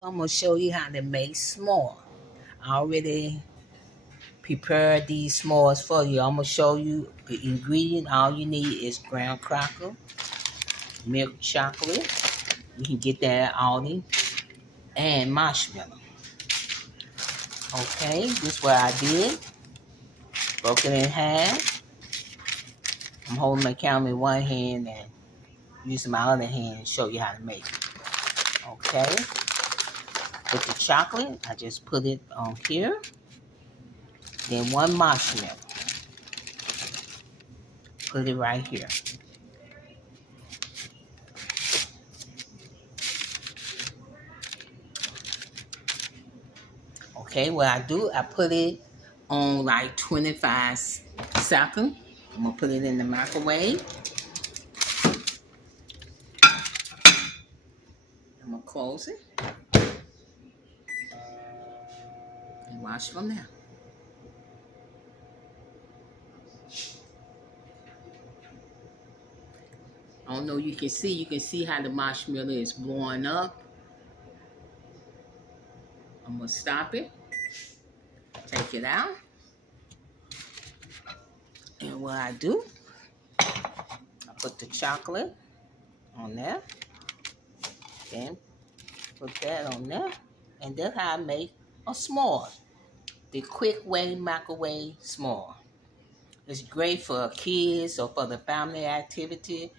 I'm going to show you how to make s'more. I already prepared these s'mores for you. I'm going to show you the ingredient. All you need is graham cracker, milk chocolate. You can get that at Aldi. And marshmallow. Okay, this is what I did. Broke it in half. I'm holding my camera in one hand and using my other hand to show you how to make it. Okay. With the chocolate, I just put it on here. Then one marshmallow. Put it right here. Okay, what I do, I put it on like 25 seconds. I'm gonna put it in the microwave. I'm gonna close it and watch from there. I don't know, you can see how the marshmallow is blowing up. I'm gonna stop it, take it out. And what I do, I put the chocolate on there. Then put that on there. And that's how I make a s'more. The quick way microwave s'more. It's great for kids or for the family activity.